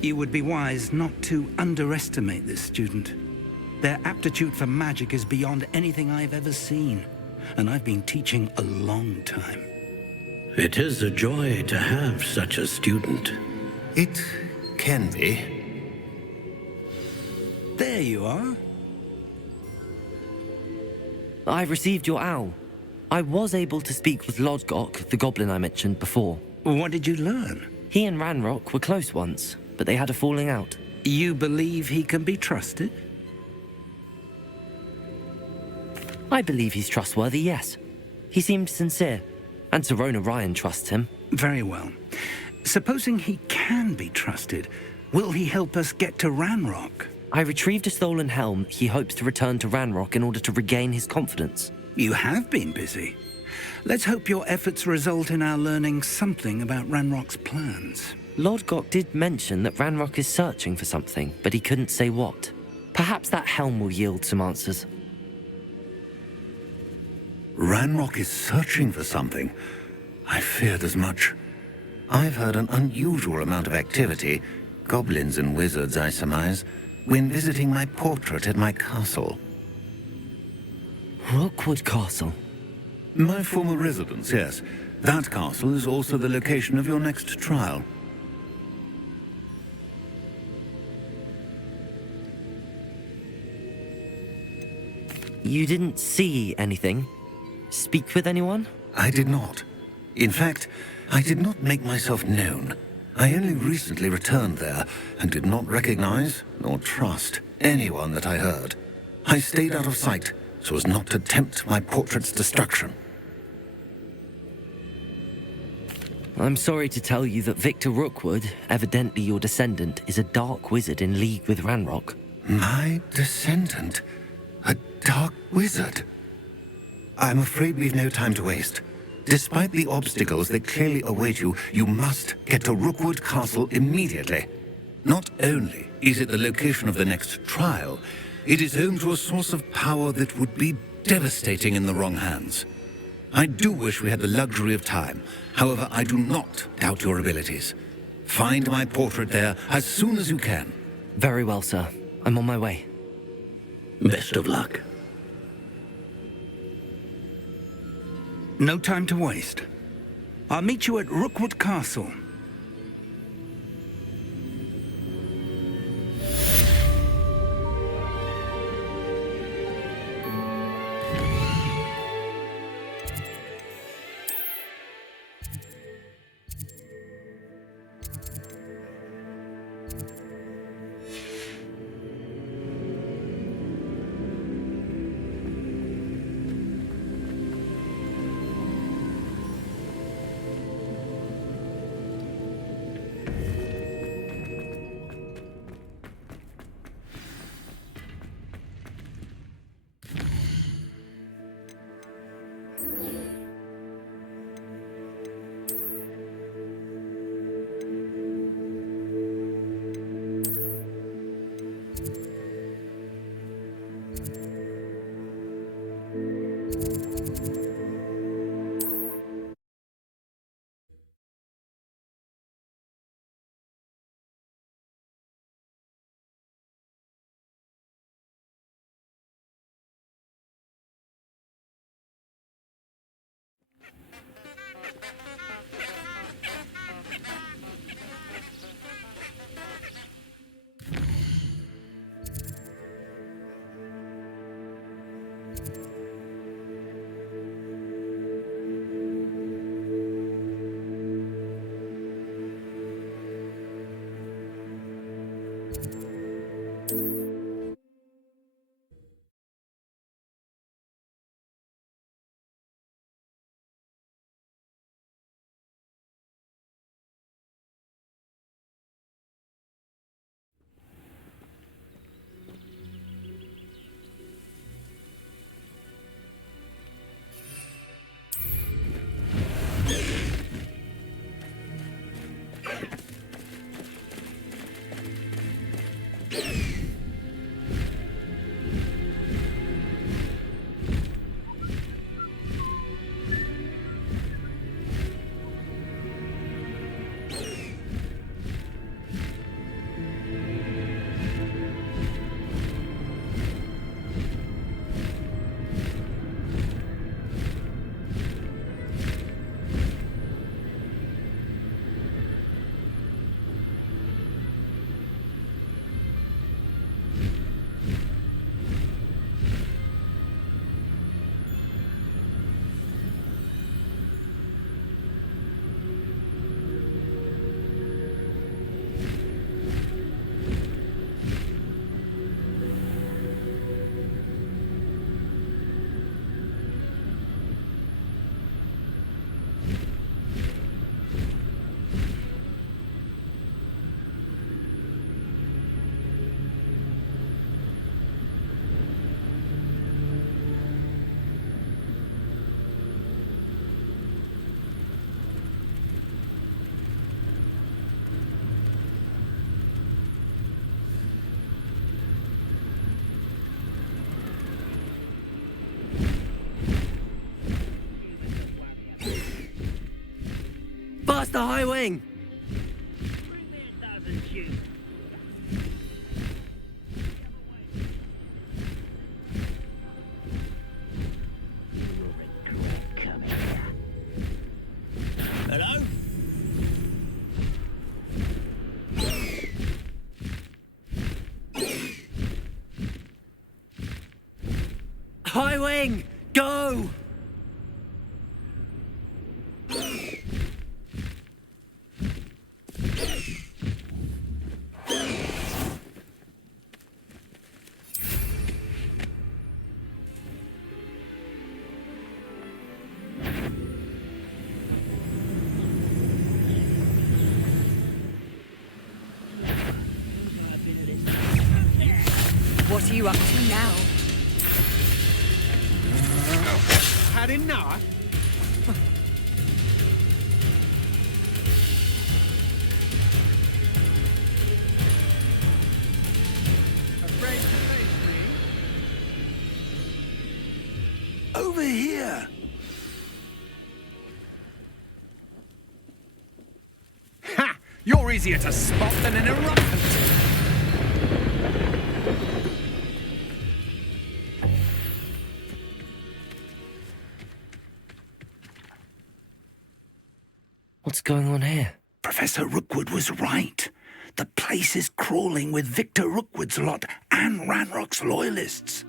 You would be wise not to underestimate this student. Their aptitude for magic is beyond anything I've ever seen, and I've been teaching a long time. It is a joy to have such a student. It can be. There you are. I've received your owl. I was able to speak with Lodgok, the goblin I mentioned before. What did you learn? He and Ranrock were close once, but they had a falling out. You believe he can be trusted? I believe he's trustworthy, yes. He seemed sincere, and Serona Ryan trusts him. Very well. Supposing he can be trusted, will he help us get to Ranrock? I retrieved a stolen helm he hopes to return to Ranrock in order to regain his confidence. You have been busy. Let's hope your efforts result in our learning something about Ranrock's plans. Lodgok did mention that Ranrock is searching for something, but he couldn't say what. Perhaps that helm will yield some answers. Ranrock is searching for something. I feared as much. I've heard an unusual amount of activity, goblins and wizards, I surmise, when visiting my portrait at my castle. Rookwood Castle? My former residence, yes. That castle is also the location of your next trial. You didn't see anything? Speak with anyone? I did not. In fact, I did not make myself known. I only recently returned there and did not recognize nor trust anyone that I heard. I stayed out of sight so as not to tempt my portrait's destruction. I'm sorry to tell you that Victor Rookwood, evidently your descendant, is a dark wizard in league with Ranrock. My descendant? A dark wizard? I'm afraid we've no time to waste. Despite the obstacles that clearly await you, you must get to Rookwood Castle immediately. Not only is it the location of the next trial, it is home to a source of power that would be devastating in the wrong hands. I do wish we had the luxury of time. However, I do not doubt your abilities. Find my portrait there as soon as you can. Very well, sir. I'm on my way. Best of luck. No time to waste. I'll meet you at Rookwood Castle. Bust the high wing! Hello? High wing! Go! What are you up to now? Had enough? Afraid to face me? Over here! Ha! You're easier to spot than an eruptant. What's going on here? Professor Rookwood was right. The place is crawling with Victor Rookwood's lot and Ranrock's loyalists.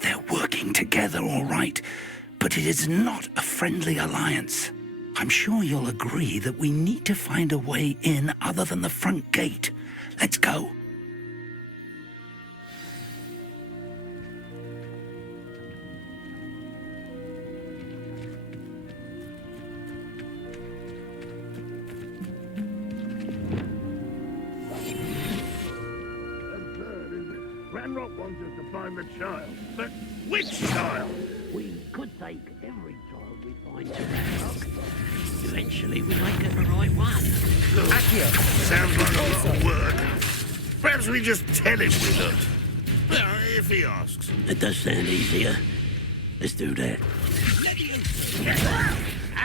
They're working together, all right, but it is not a friendly alliance. I'm sure you'll agree that we need to find a way in other than the front gate. Let's go. Ranrock wants us to find the child. But which child? We could take every child we find to Ranrock. Eventually we might get the right one. Look, sounds like a lot of work. Perhaps we just tell him we don't. Well, if he asks. It does sound easier. Let's do that.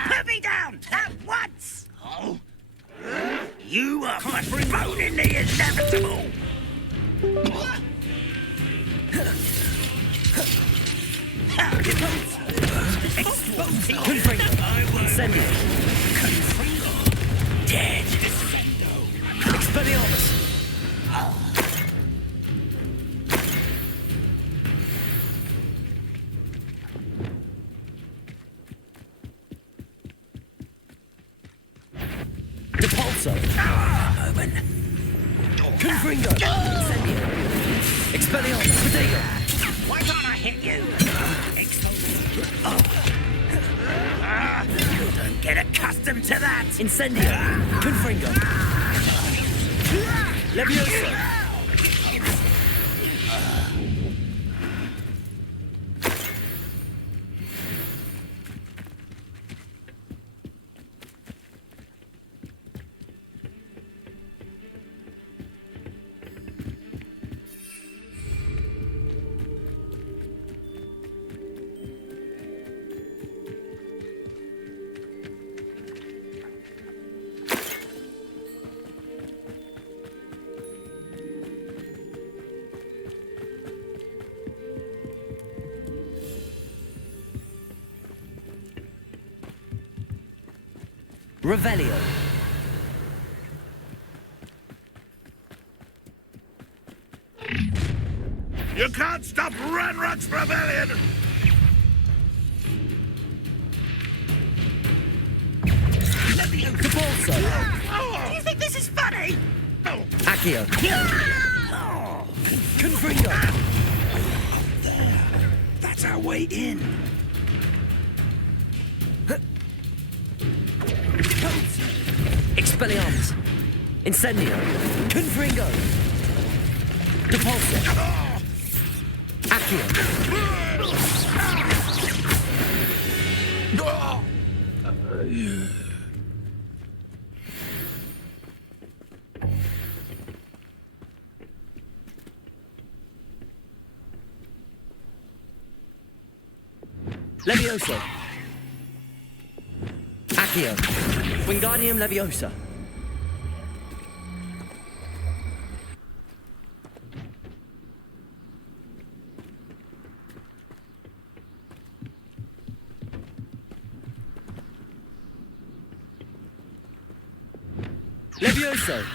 Put me down at once! Oh. You are postponing the inevitable! Incendio! Dead! Expelliarmus! Depulso! Omen! Confringo! Incendio! Expelliarmus! Protego! Why can't I hit you? You don't get accustomed to that! Incendio! Confringo! Levioso! Revelio. You can't stop Ranrock's rebellion! Depulso. Do you think this is funny? Accio. Oh. Confringo. There. That's our way in. Expelliarmus. Incendio. Confringo. Depulso. Accio. Levioso. Accio. Accio. Wingardium Leviosa. Levioso.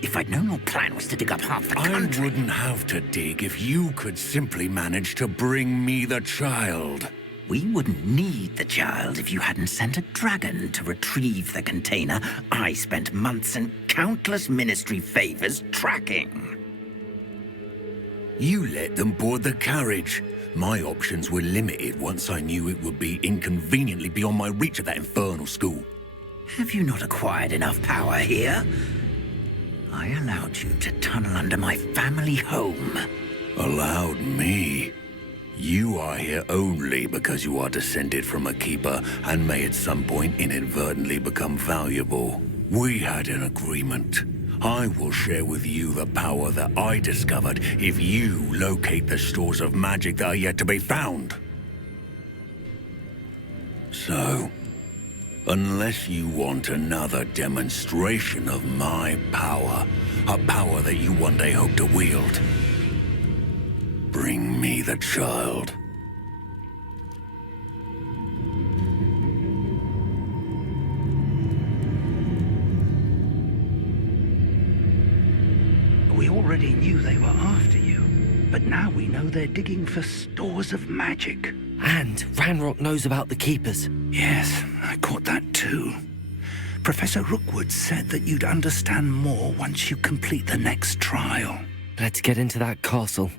If I'd known your plan was to dig up half the I country... wouldn't have to dig if you could simply manage to bring me the child. We wouldn't need the child if you hadn't sent a dragon to retrieve the container I spent months and countless ministry favors tracking. You let them board the carriage. My options were limited once I knew it would be inconveniently beyond my reach at that infernal school. Have you not acquired enough power here? I allowed you to tunnel under my family home. Allowed me? You are here only because you are descended from a keeper and may at some point inadvertently become valuable. We had an agreement. I will share with you the power that I discovered if you locate the stores of magic that are yet to be found. So, unless you want another demonstration of my power, a power that you one day hope to wield, bring me the child. We already knew they were after you, but now we know they're digging for stores of magic. And Ranrock knows about the Keepers. Yes, I caught that too. Professor Rookwood said that you'd understand more once you complete the next trial. Let's get into that castle.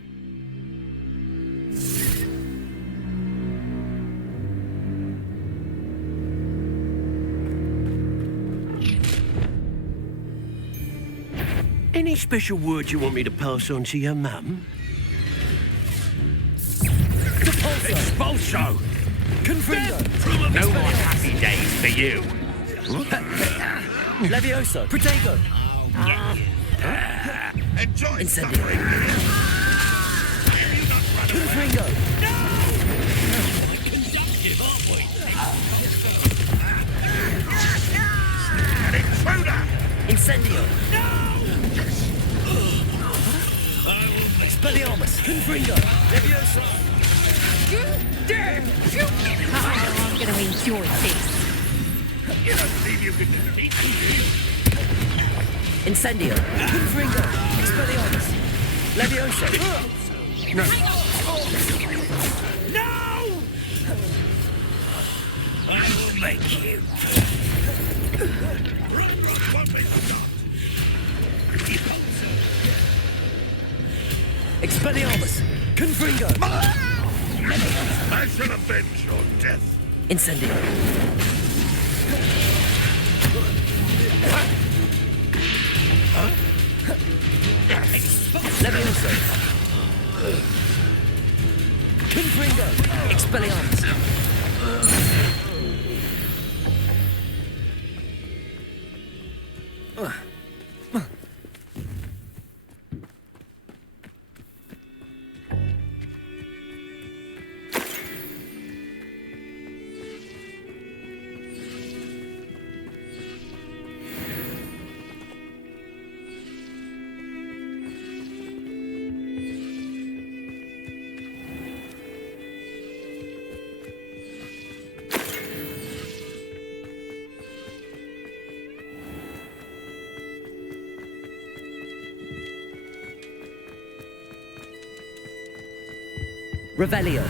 Any special words you want me to pass on to your mum? Expulso! Confringo. No more happy days for you. Levioso. Protego. Enjoy Incendio. Confringo. Incendio. Expelliarmus. Confringo. Levioso. Oh, I'm gonna enjoy this. You don't believe you can defeat me? Incendio. Confringo. Expelliarmus. Levioso. No! I will make you. Expelliarmus. Confringo. I shall avenge your death. Incendio. Levioso. Confringo. Expelliarmus. Revelio.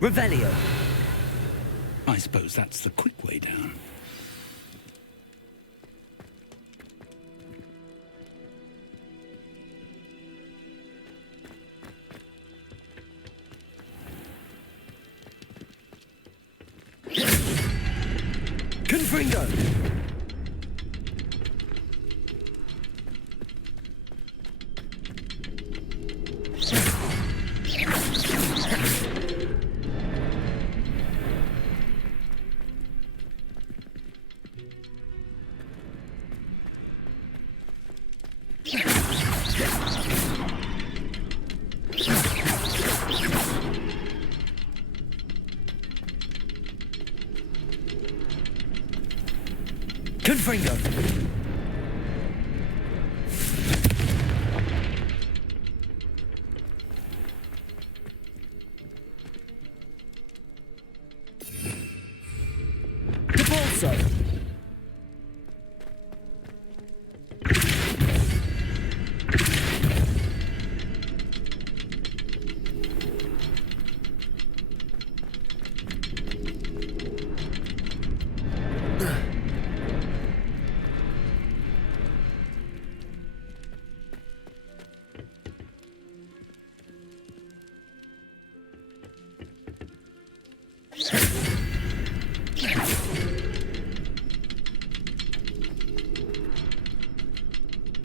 Revelio. I suppose that's the quick way down. Confringo. Confringo. Depulso.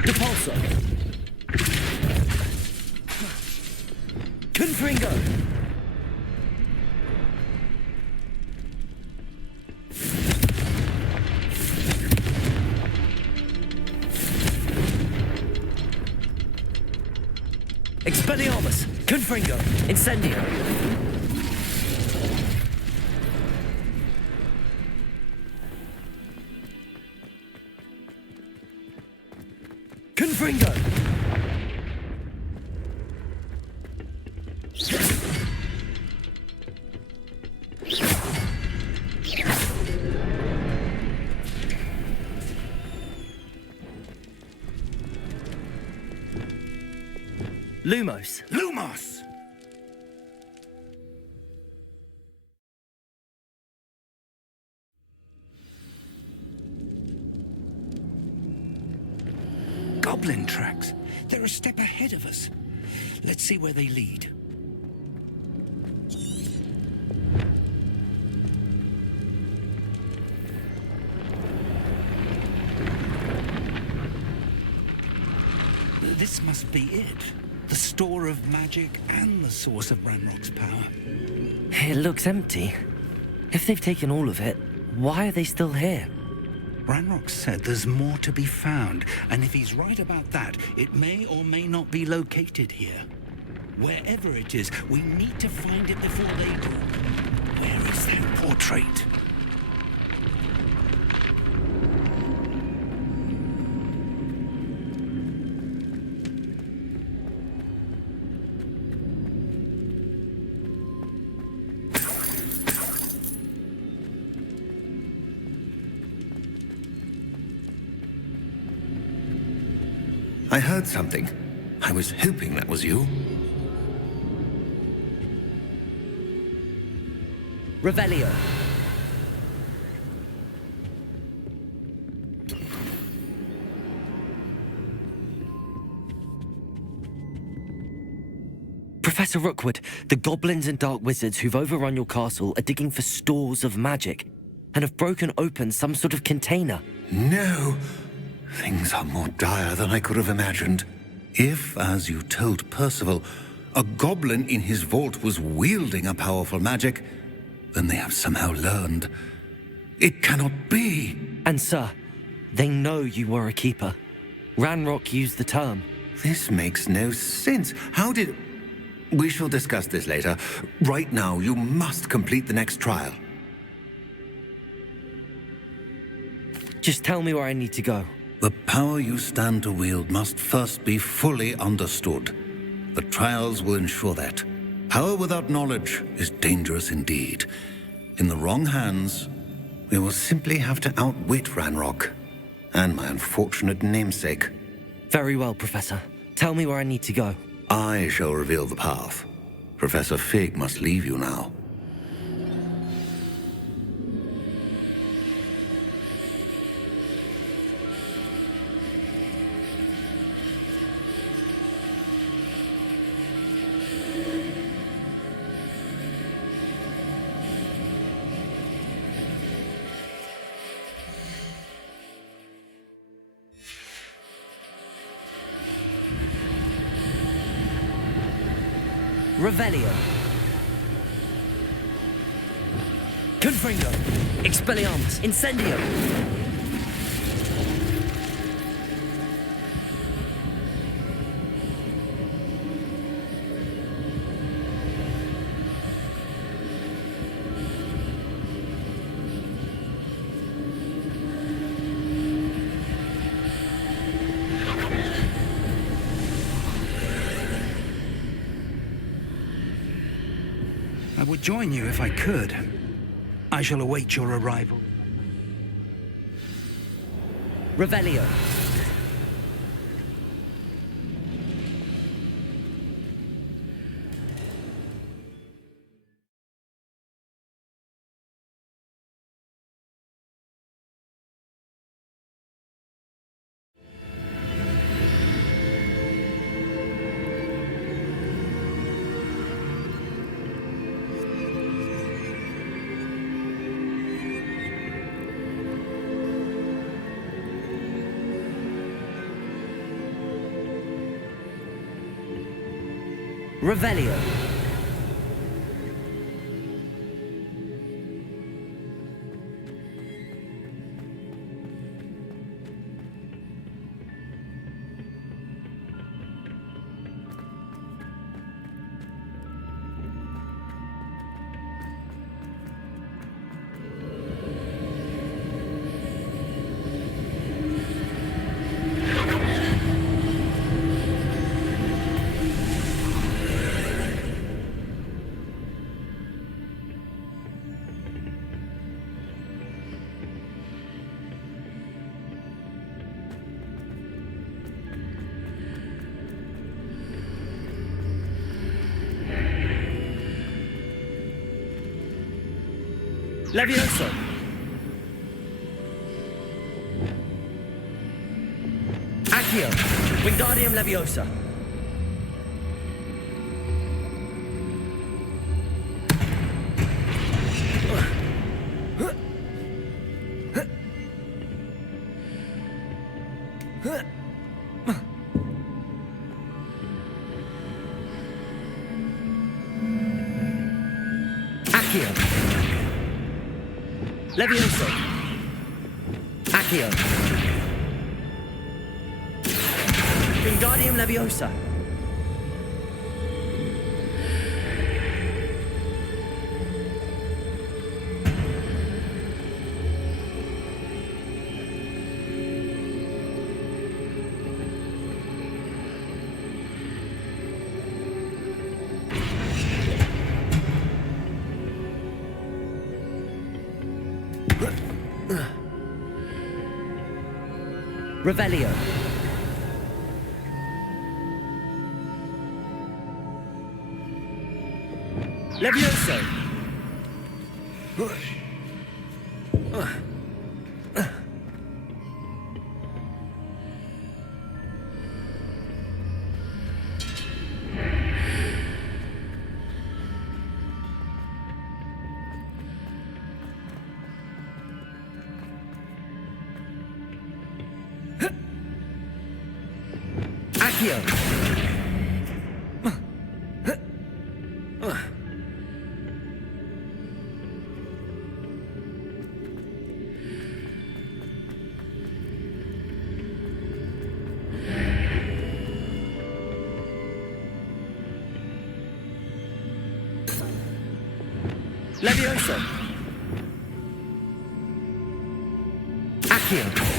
Depulso. Confringo. Expelliarmus. Confringo. Incendio. Confringo. Lumos. Lumos! Goblin tracks. They're a step ahead of us. Let's see where they lead. This must be it. The store of magic and the source of Ranrock's power. It looks empty. If they've taken all of it, why are they still here? Ranrock said there's more to be found, and if he's right about that, it may or may not be located here. Wherever it is, we need to find it before they do. Where is that portrait? I heard something. I was hoping that was you. Revelio. Professor Rookwood, the goblins and dark wizards who've overrun your castle are digging for stores of magic and have broken open some sort of container. No! Things are more dire than I could have imagined. If, as you told Percival, a goblin in his vault was wielding a powerful magic, then they have somehow learned. It cannot be! And sir, they know you were a keeper. Ranrock used the term. This makes no sense. How did... We shall discuss this later. Right now, you must complete the next trial. Just tell me where I need to go. The power you stand to wield must first be fully understood. The trials will ensure that. Power without knowledge is dangerous indeed. In the wrong hands, we will simply have to outwit Ranrock and my unfortunate namesake. Very well, Professor. Tell me where I need to go. I shall reveal the path. Professor Fig must leave you now. Revelio. Confringo. Expelliarmus. Incendio. I would join you if I could. I shall await your arrival. Revelio. Revelio. Levioso. Accio. Wingardium Leviosa. Accio. Levioso. Accio. Wingardium Leviosa. Revelio. Levioso. Accio. Levioso. Accio.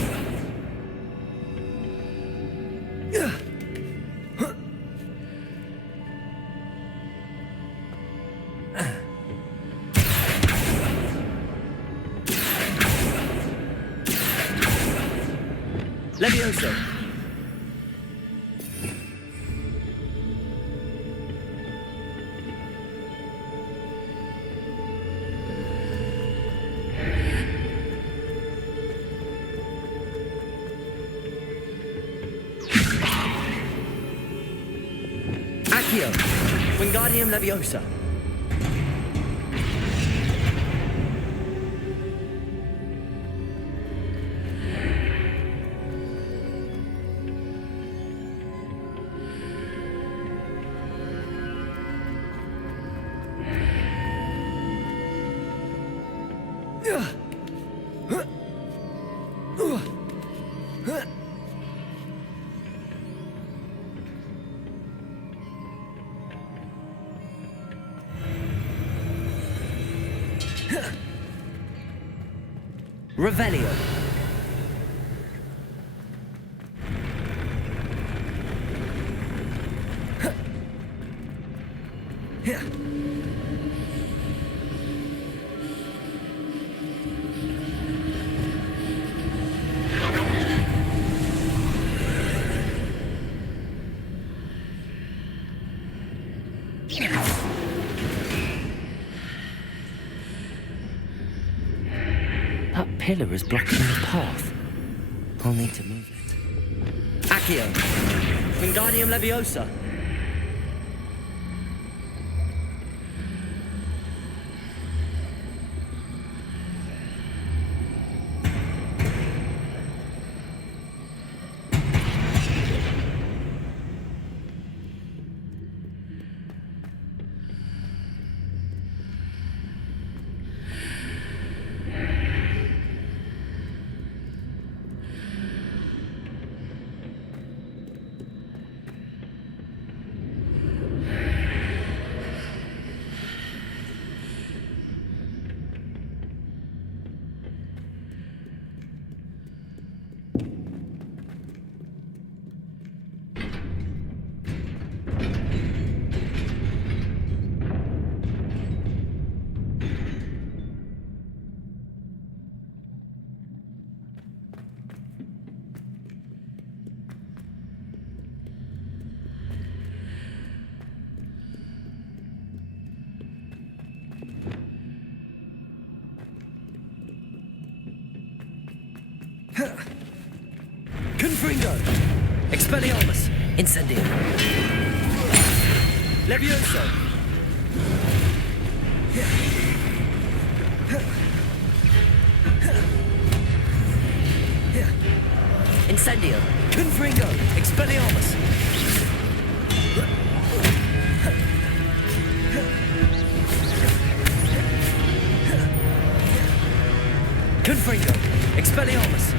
Levioso. Accio. Wingardium Leviosa. Revelio. That pillar is blocking the path. I'll need to move it. Accio. Wingardium Leviosa. Confringo! Expelliarmus! Incendio! Levioso! Incendio! Confringo! Expelliarmus! Confringo! Expelliarmus!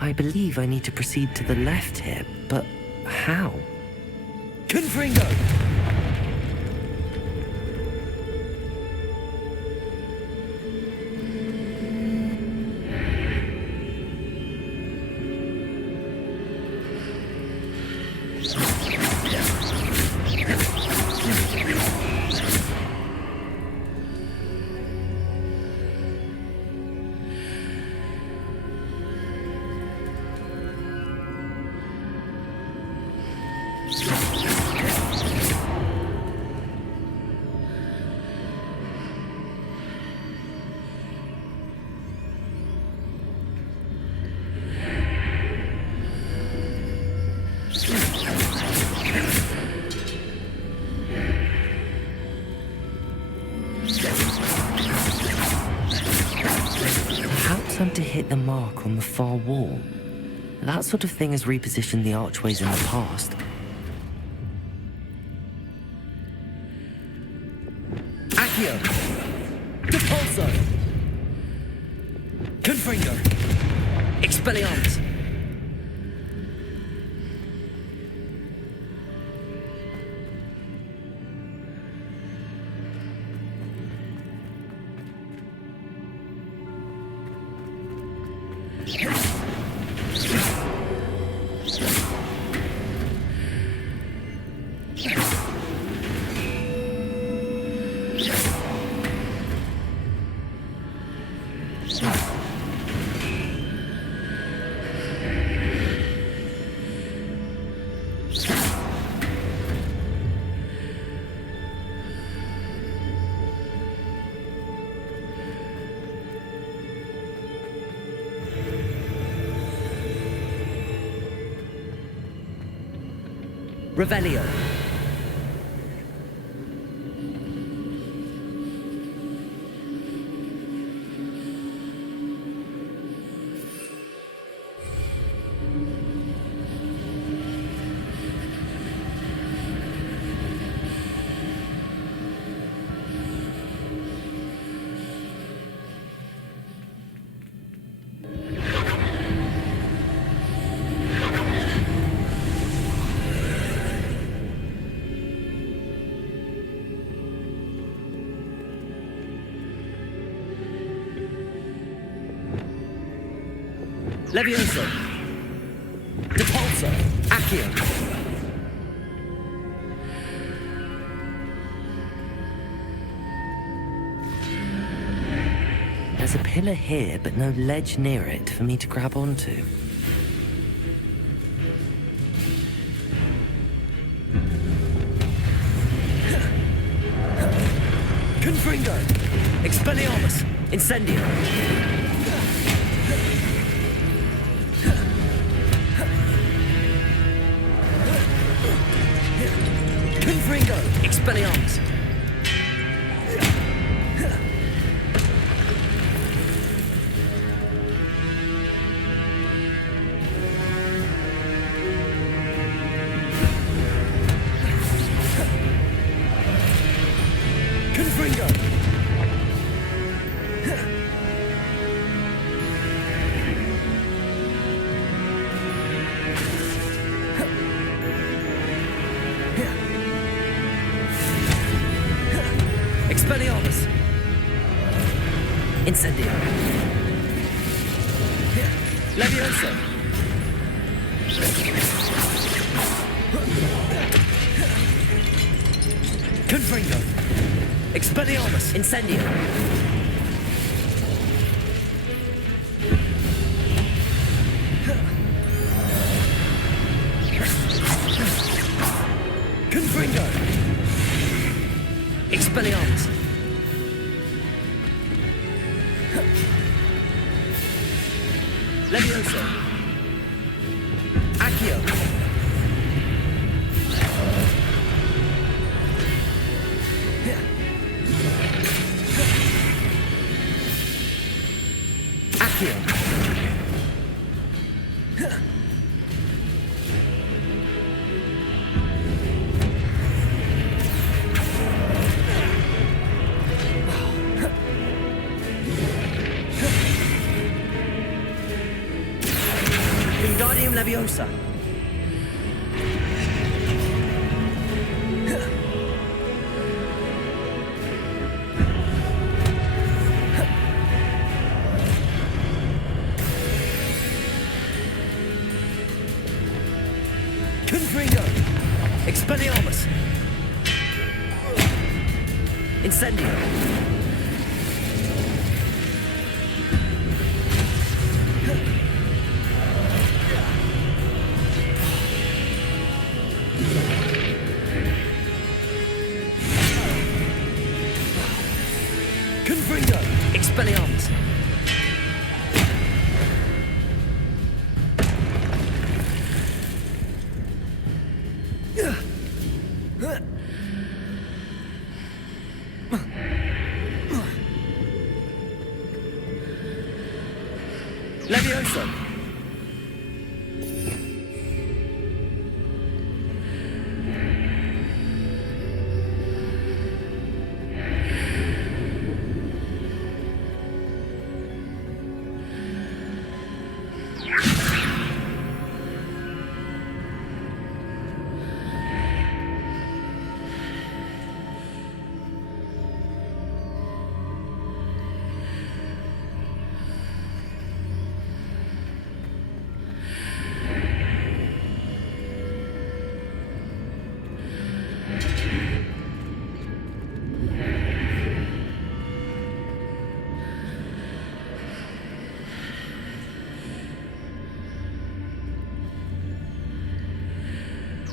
I believe I need to proceed to the left here, but how? Confringo! To hit the mark on the far wall. That sort of thing has repositioned the archways in the past. Accio! Depulso! Confringo! Expelliarmus! Revelio. Levioso. Depulso. Accio. There's a pillar here, but no ledge near it for me to grab onto. Confringo. Expelliarmus. Incendio. Confringo! Expelliarmus! Confringo! Expelliarmus! Incendio! Levioso! Confringo! Expelliarmus! Incendio! Confringo! Expelliarmus! Levioso! Accio! Accio! Wingardium Leviosa! Confringo! Expelliarmus! Incendio! Confringo! Expelliarmus! Levioso!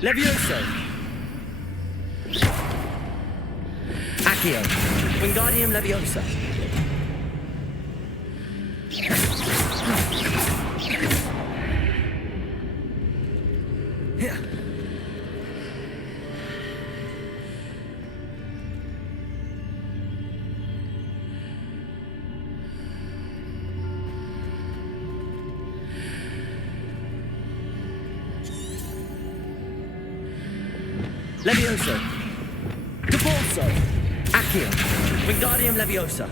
Levioso! Accio! Wingardium Leviosa! Levioso. Depulso. Accio. Wingardium Leviosa.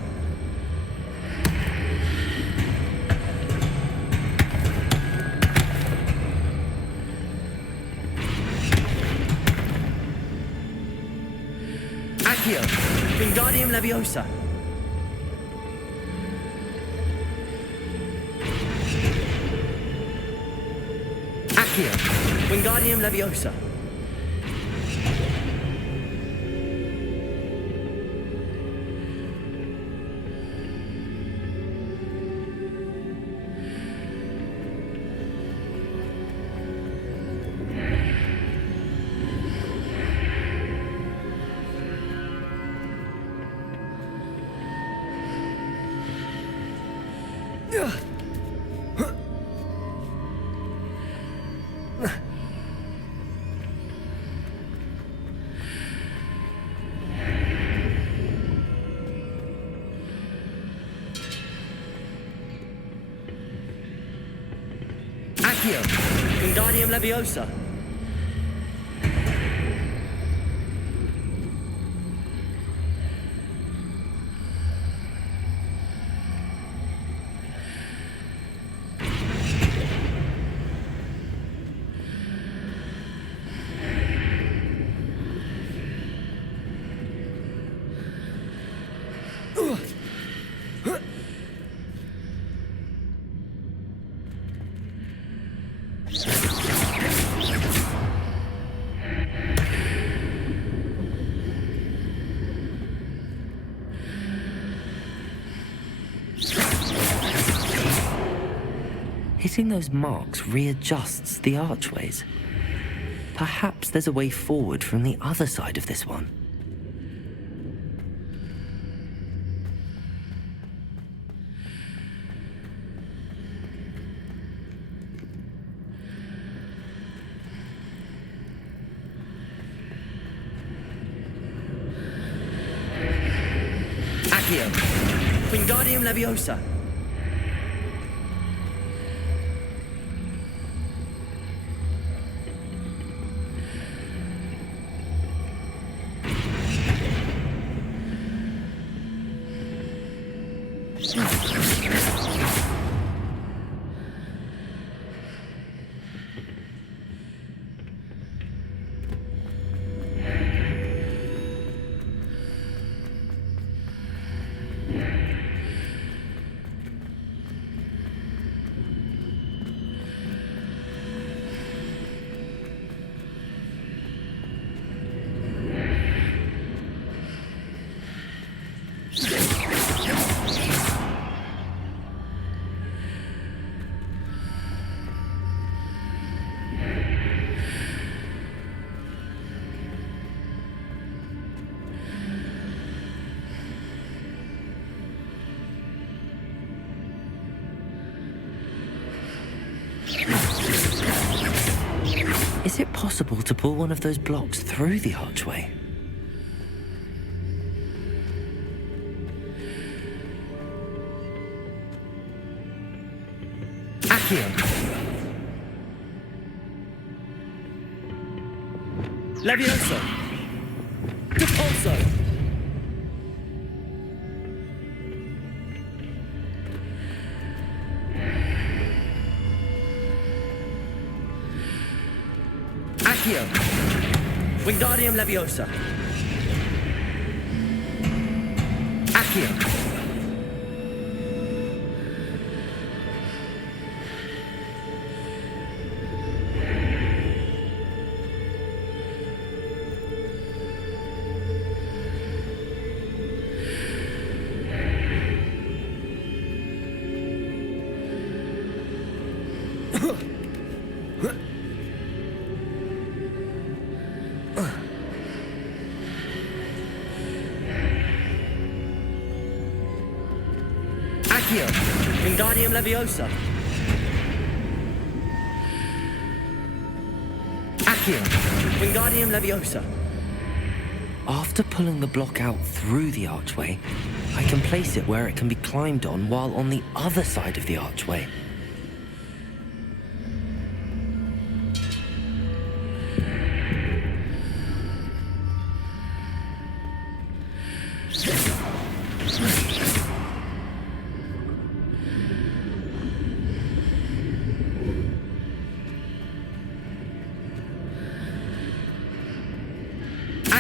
Accio. Wingardium Leviosa. Accio. Wingardium Leviosa. Accio. Wingardium Leviosa. Hitting those marks readjusts the archways. Perhaps there's a way forward from the other side of this one. Accio. Wingardium Leviosa. Is it possible to pull one of those blocks through the archway? Accio. Levioso. Depulso. Accio. Wingardium Leviosa. Accio. Accio. Wingardium Leviosa. Accio. Wingardium Leviosa. After pulling the block out through the archway, I can place it where it can be climbed on while on the other side of the archway.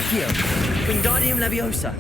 Accio! Wingardium Leviosa!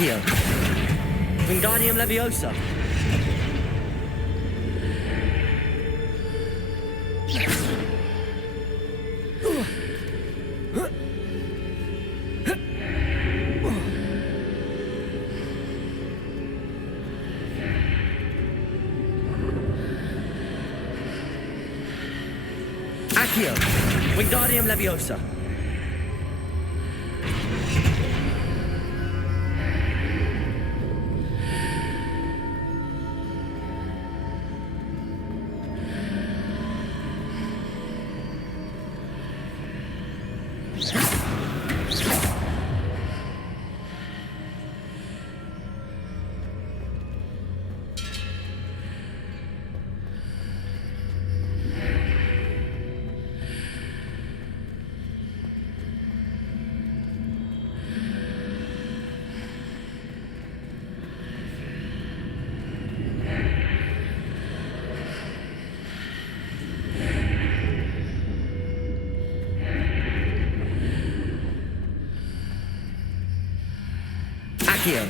Accio! Wingardium Leviosa! Accio! Wingardium Leviosa! Accio!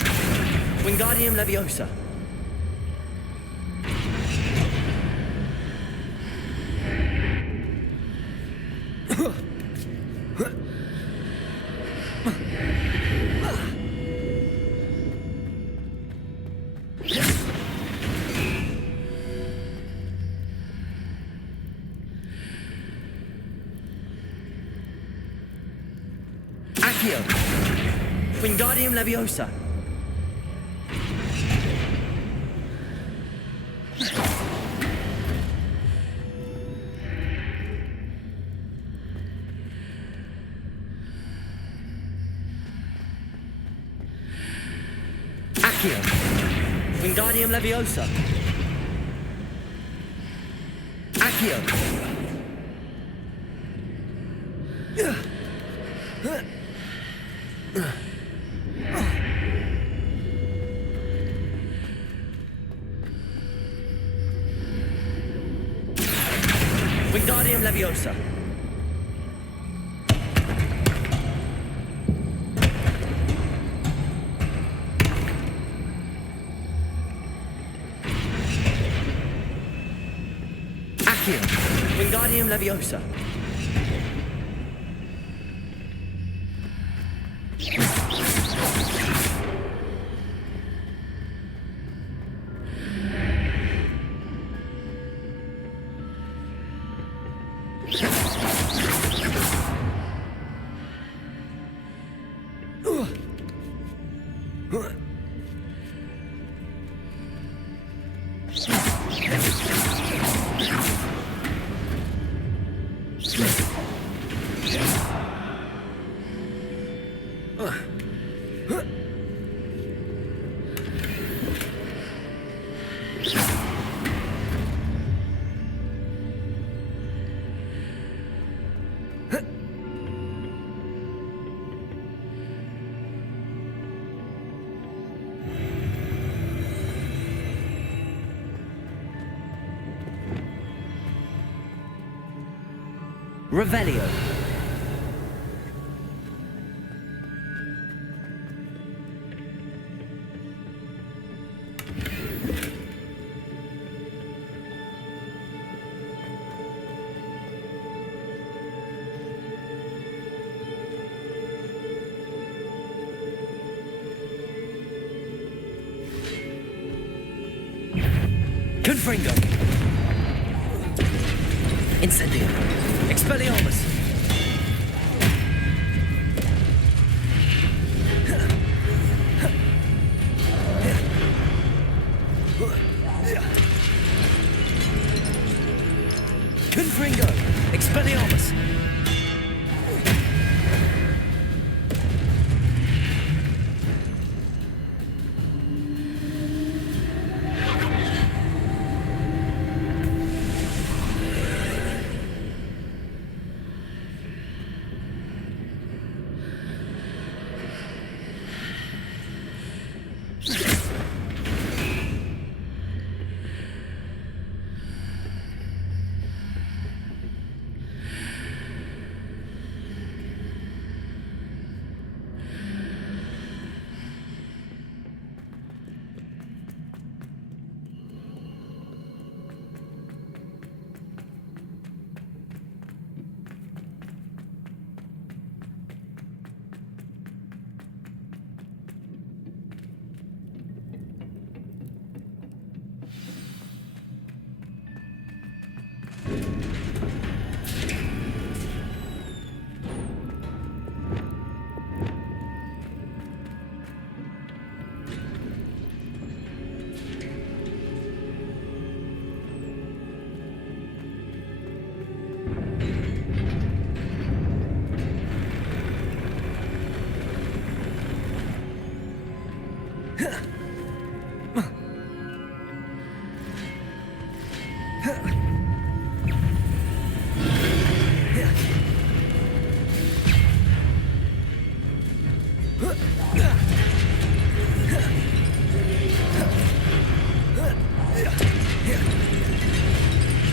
Wingardium Leviosa! Accio! Wingardium Leviosa! Accio! Wingardium Leviosa! Accio! Wingardium Leviosa! Accio! Wingardium Leviosa! Revelio. Confringo. Incendio. Expelliarmus. Confringo! Expelliarmus!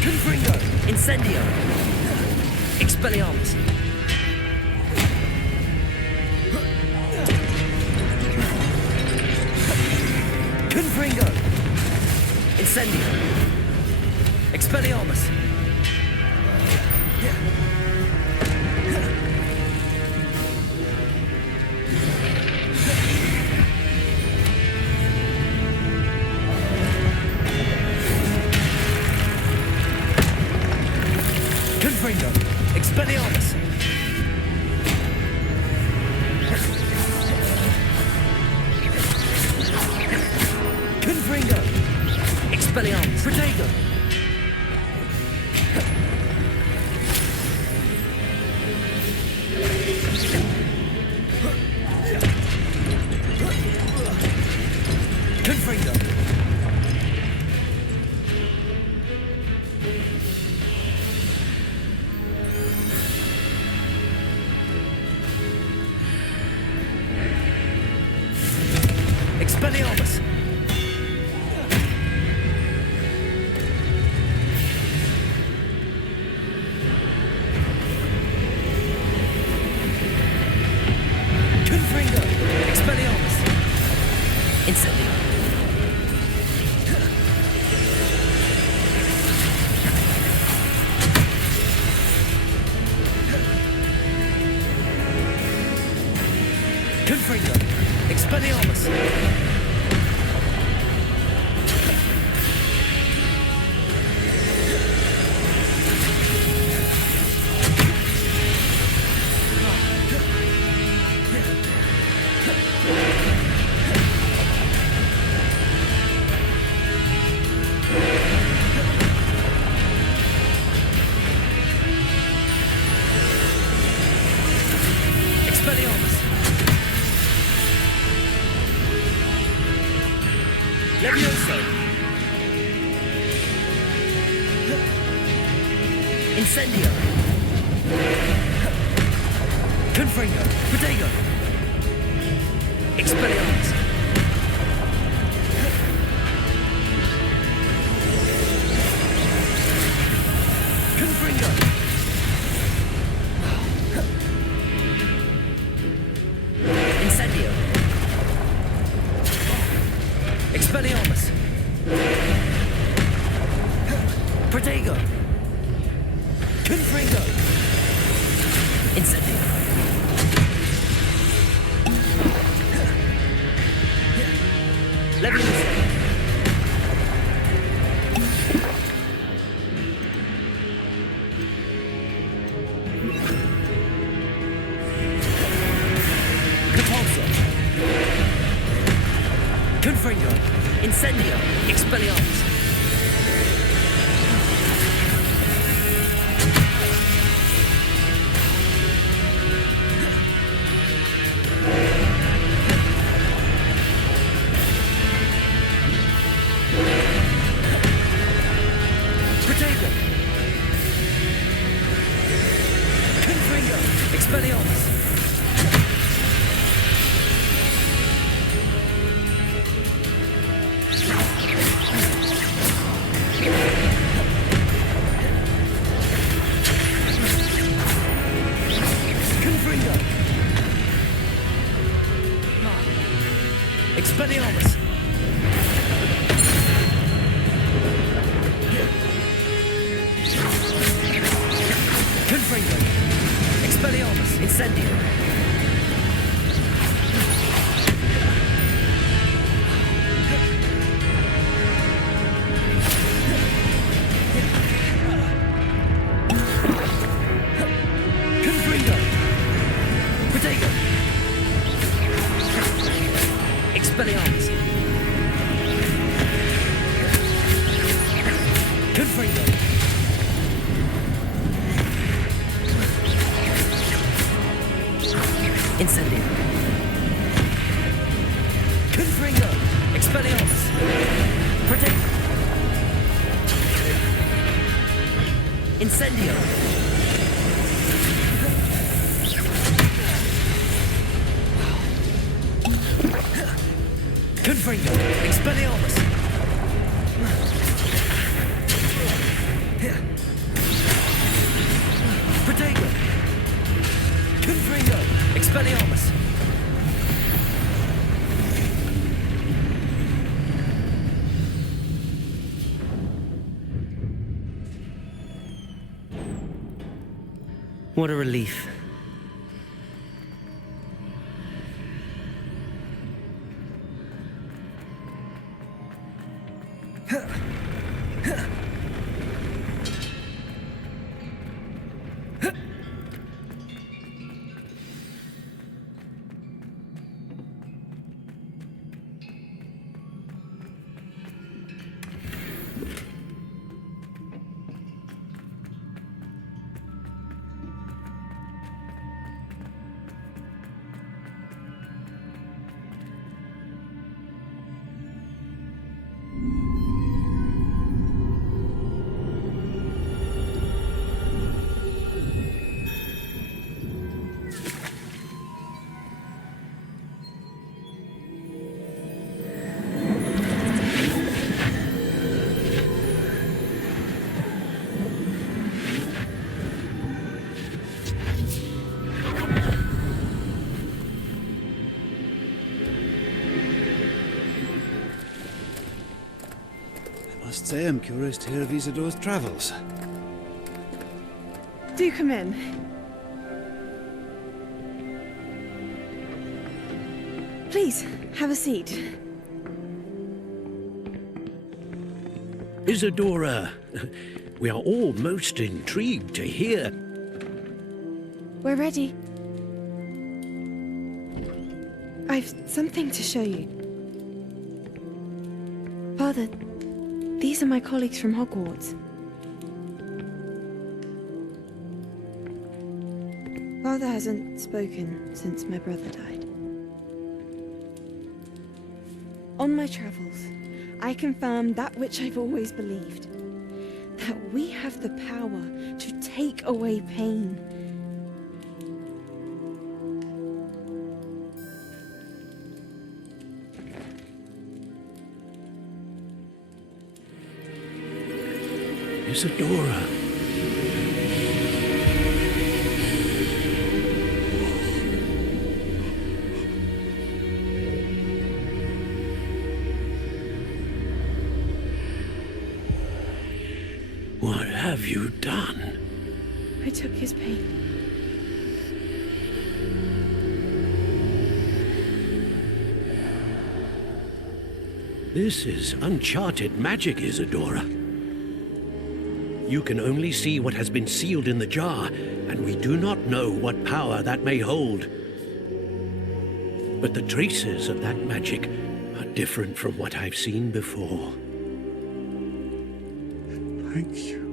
Confringo! Incendio! Expelliarmus! Confringo! Incendio! Expelliarmus! Confringo! Expelliarmus! Confringo! Expelliarmus! Protego! Confringo! Expelliarmus! Confringo! Expelliarmus! Incendio! Confringo! Expelliarmus! Expelliarmus! Levioso! Incendio! Confringo! Protego! Expelliarmus! Confringo! Incendio! Expelliarmus! Protego! Confringo! Incendio! Levioso! Repulso! Confringo! Incendio! Expelliarmus! Expelliarmus! Confringo! Expelliarmus! Confringo! Expelliarmus! Incendio! Confringo! Protego! Expelliarmus! Confringo! Incendio! Confringo! Expelliarmus! Protego! Incendio! Confringo! Expelliarmus! Protego! Confringo! Expelliarmus! What a relief. Must say I'm curious to hear of Isadore's travels. Do come in. Please, have a seat. Isadora, we are all most intrigued to hear. We're ready. I've something to show you. Father, these are my colleagues from Hogwarts. Father hasn't spoken since my brother died. On my travels, I confirmed that which I've always believed. That we have the power to take away pain. Isadora. What have you done? I took his pain. This is uncharted magic, Isadora. You can only see what has been sealed in the jar, and we do not know what power that may hold. But the traces of that magic are different from what I've seen before. Thank you.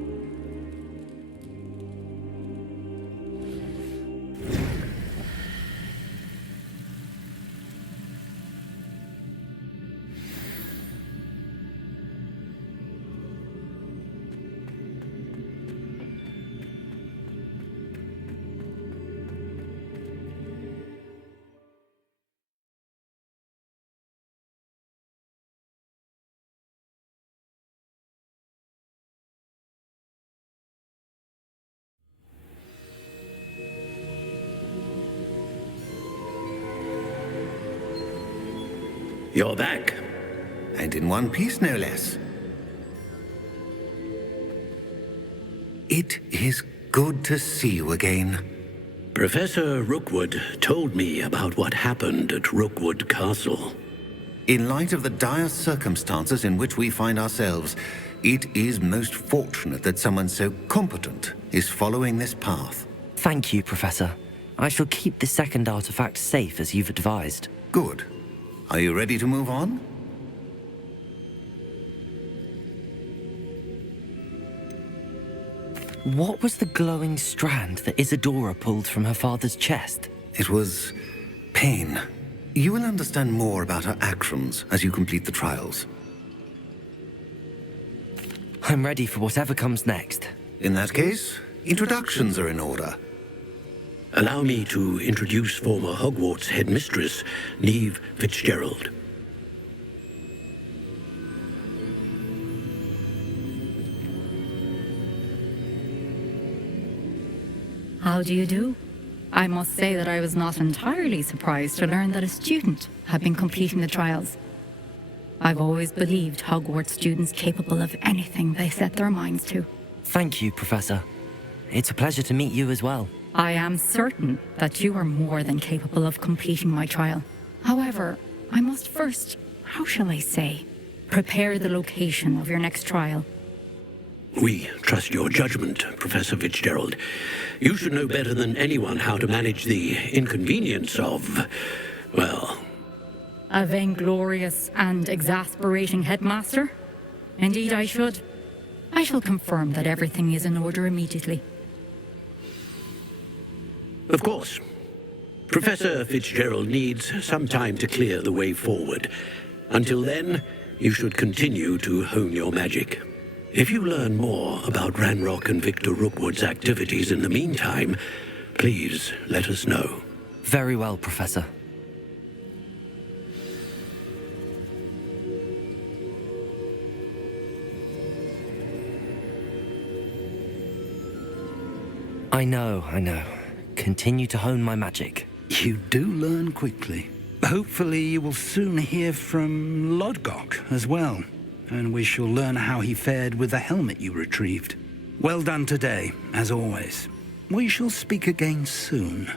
You're back. And in one piece, no less. It is good to see you again. Professor Rookwood told me about what happened at Rookwood Castle. In light of the dire circumstances in which we find ourselves, it is most fortunate that someone so competent is following this path. Thank you, Professor. I shall keep the second artifact safe as you've advised. Good. Are you ready to move on? What was the glowing strand that Isadora pulled from her father's chest? It was pain. You will understand more about her actions as you complete the trials. I'm ready for whatever comes next. In that case, introductions are in order. Allow me to introduce former Hogwarts headmistress, Neve Fitzgerald. How do you do? I must say that I was not entirely surprised to learn that a student had been completing the trials. I've always believed Hogwarts students capable of anything they set their minds to. Thank you, Professor. It's a pleasure to meet you as well. I am certain that you are more than capable of completing my trial. However, I must first, how shall I say, prepare the location of your next trial. We trust your judgment, Professor Fitzgerald. You should know better than anyone how to manage the inconvenience of, well... A vainglorious and exasperating headmaster? Indeed I should. I shall confirm that everything is in order immediately. Of course. Professor Fitzgerald needs some time to clear the way forward. Until then, you should continue to hone your magic. If you learn more about Ranrock and Victor Rookwood's activities in the meantime, please let us know. Very well, Professor. I know. Continue to hone my magic. You do learn quickly. Hopefully you will soon hear from Lodgok as well, and we shall learn how he fared with the helmet you retrieved. Well done today, as always. We shall speak again soon.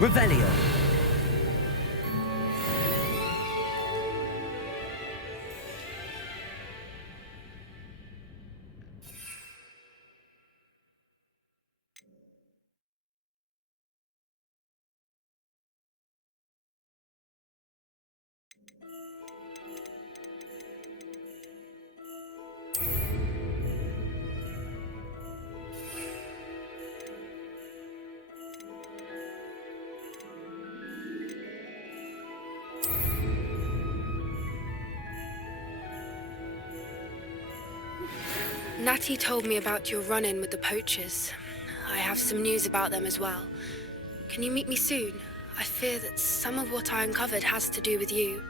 Revelio. Natty told me about your run-in with the poachers. I have some news about them as well. Can you meet me soon? I fear that some of what I uncovered has to do with you.